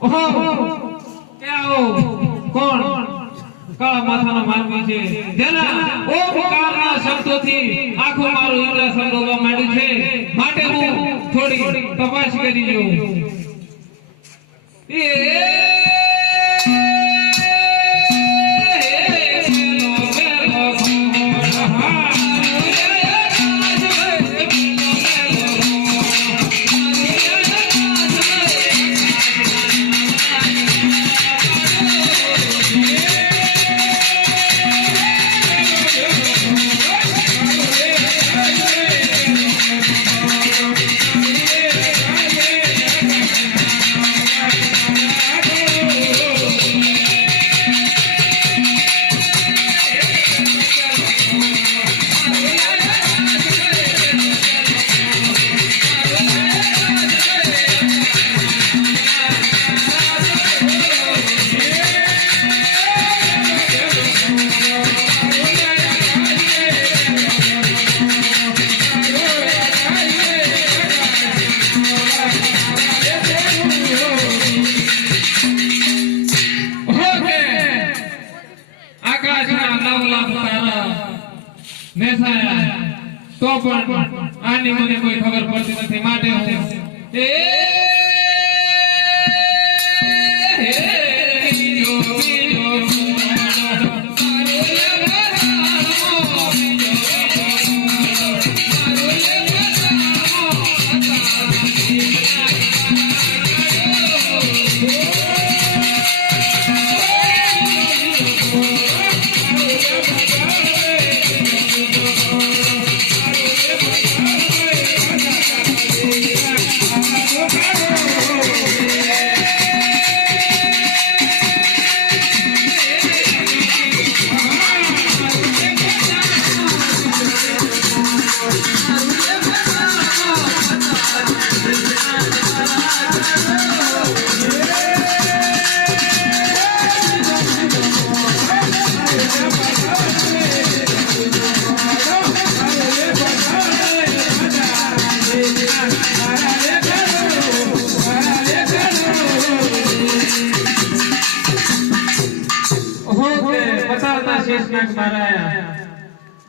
ઓહો કે આવો કોણ કાળા માથાનો માનવી છે જેના ઓમકારના શબ્દોથી આખું મારું ઇન્દ્ર સંડોવા માંડ્યું છે માટે હું થોડી તપાસ કરી જોઉં તો પણ આની મને કોઈ ખબર પડતી નથી માટે હું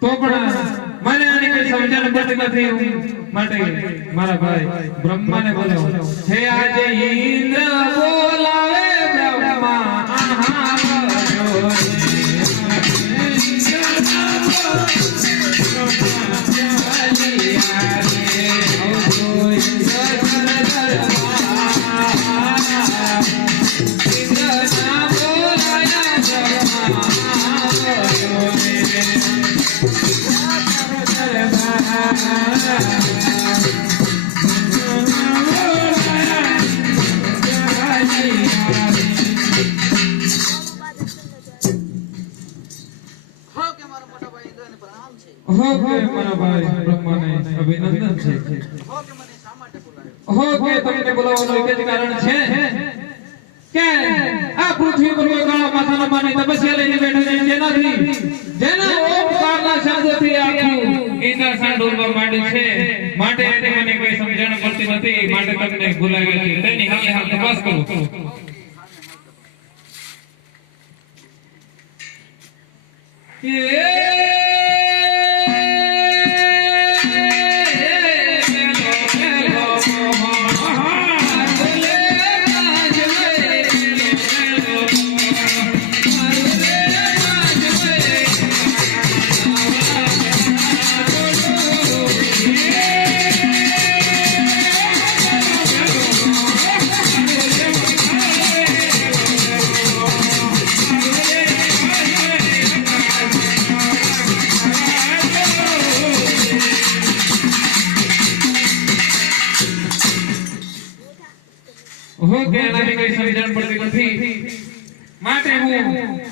તો પણ મને આની કઈ સમજણ પડતી નથી માટે મારા ભાઈ બ્રહ્માને બોલાવો હે આજે ઇન્દ્ર બોલાવે બ્રહ્મા આહા મારા ભાઈ બ્રહ્માને અભિનંદન છે કે તમને બોલાવવાનું એક જ કારણ છે કે આ પૃથ્વી પર કોઈ કાળા માથાનો માની તપસ્યા લઈને બેઠો છે જેના ઓમકારના શબ્દોથી આખું ઇન્દ્ર સાંડોળવા માંડ્યું છે માટે મને કોઈ સમજણ પડતી નથી માટે તમને બોલાવ્યા છે તેની હાલ તપાસ કરો કે એનાથી કઈ સમજણ પડતી નથી માટે હું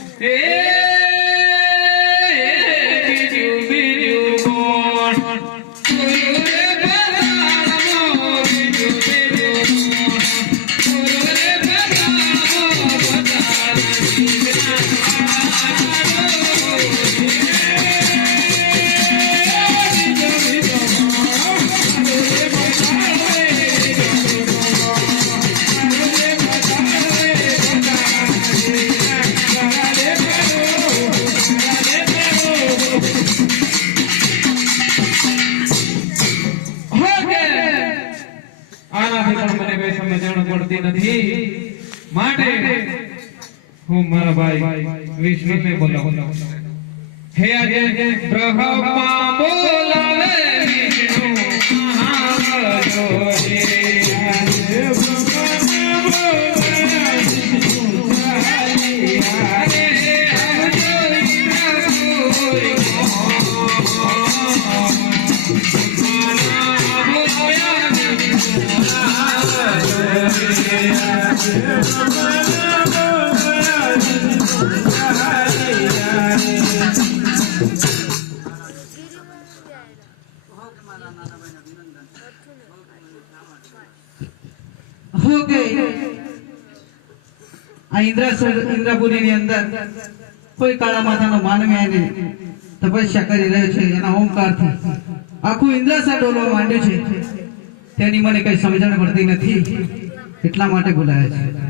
આનાથી પણ મને કઈ સમજણ પડતી નથી માટે હું મારા ભાઈ વિષ્ણુને બોલાવું હે આજે બ્રહ્મા બોલાવે વિષ્ણુ આવજો રે इंद्रपुरी ની અંદર કોઈ કાળા માથાનો માનવી આને તપસ્યા કરી રહ્યો છે એના ઓમકારથી આખું ઇન્દ્રાસર ડોલવા માંડ્યું છે તેની મને કઈ સમજણ પડતી નથી એટલા માટે બોલાયા છે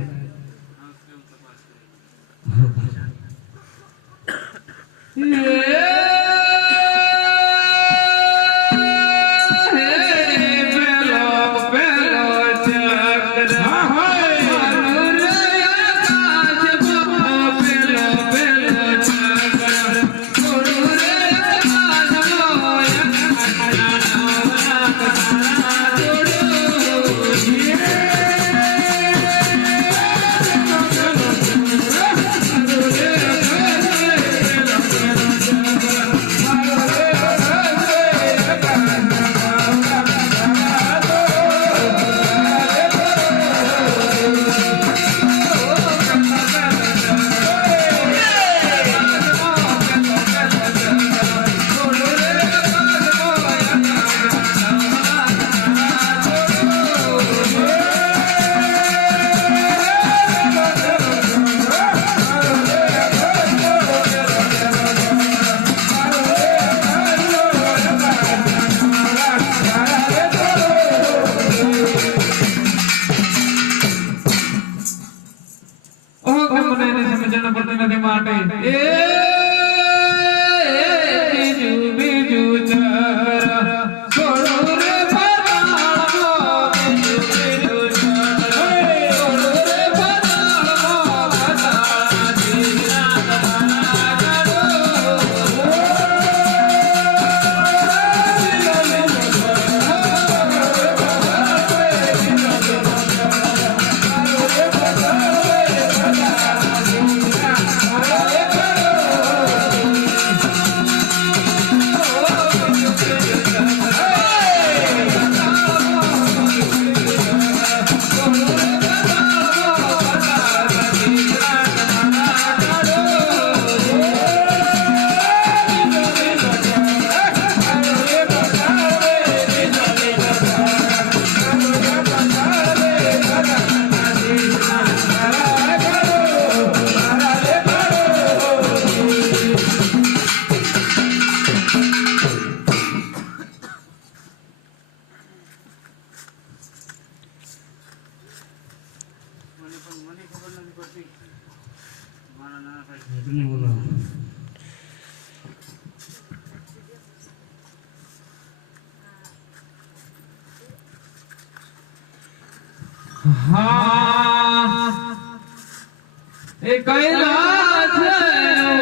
એ કૈલાસ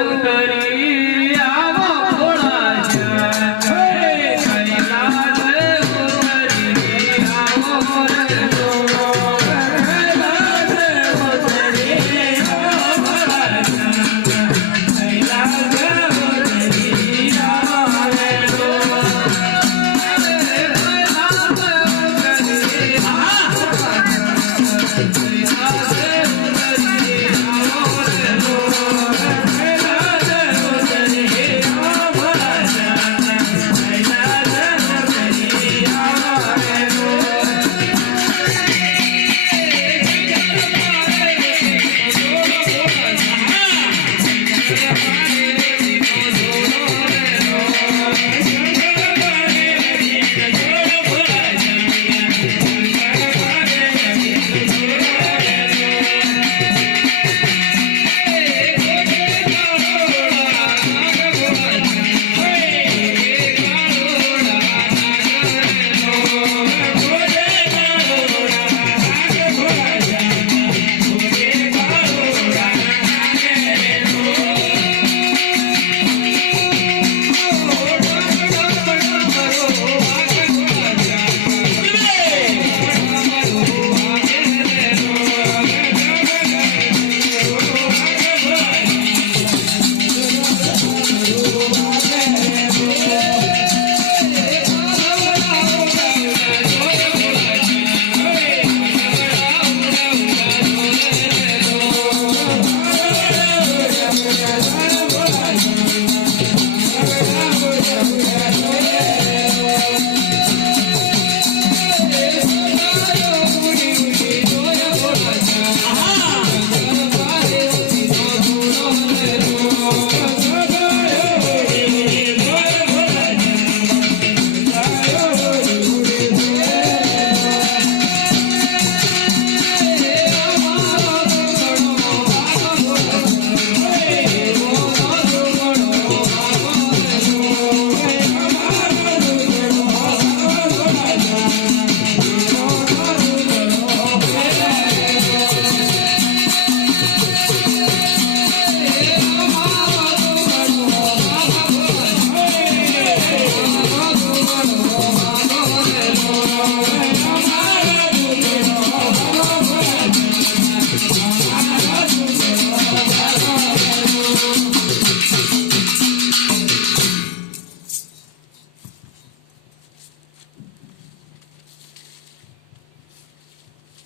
ઉતરી આવો ભોળા કૈલાસ ઉતરી આવો રે કૈલાસ ઉતરી આવો ભોળા કૈલાસ ઉતરી આવો રે કૈલાસ ઉતરી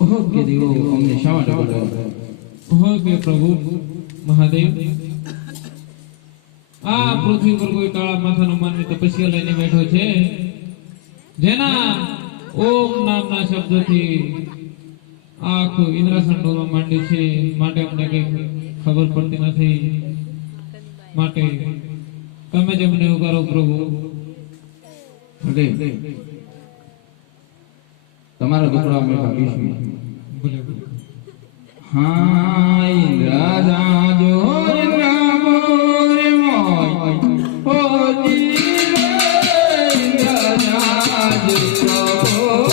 હો કે દેવો અમને શા માટે બોલાવ્યા? હો કે પ્રભુ મહાદેવ, આ પૃથ્વી પર કોઈ કાળા માથાનો માનવી તપસ્યા લઈને બેઠો છે, જેના ઓમ નામના શબ્દથી આખું ઇન્દ્રાસન ડોલવા માંડ્યું છે. માટે અમને કઈ ખબર પડતી નથી. માટે તમે જ અમને ઉગારો પ્રભુ. અરે તમારા દુખડા અમે ભાગીશું. ભલે ભલે. હા ઇન્દ્રા જાજો ઇન્દ્રા મોરે મોય ઓ જીવે ઇન્દ્રા જાજો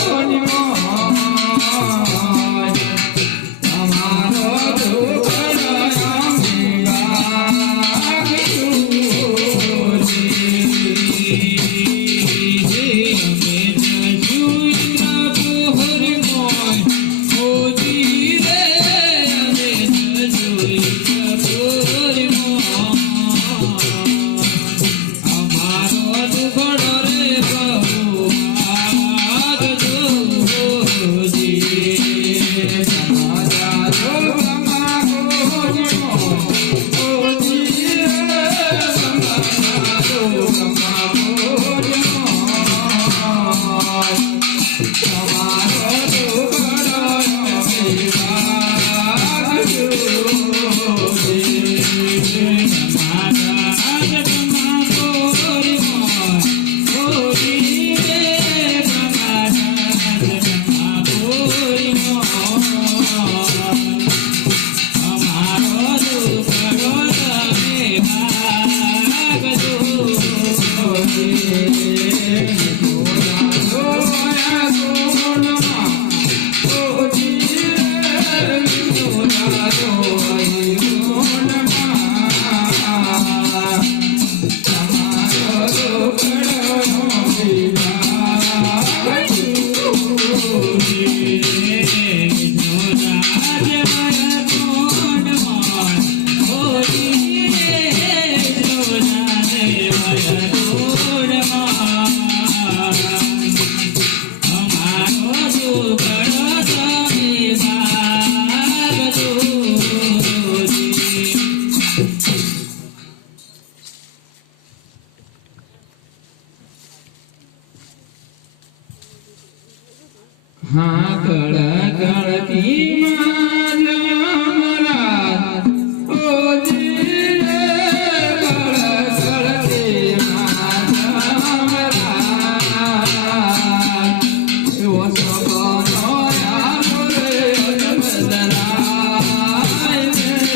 કોની મોય અમારો દુખડા અમે ભાગીશું. હા કળ કળતી માં જમરાત ઓ જીવે કળ કળતી માં જમરાત એવો સગનો રામ રે જમદરાય ને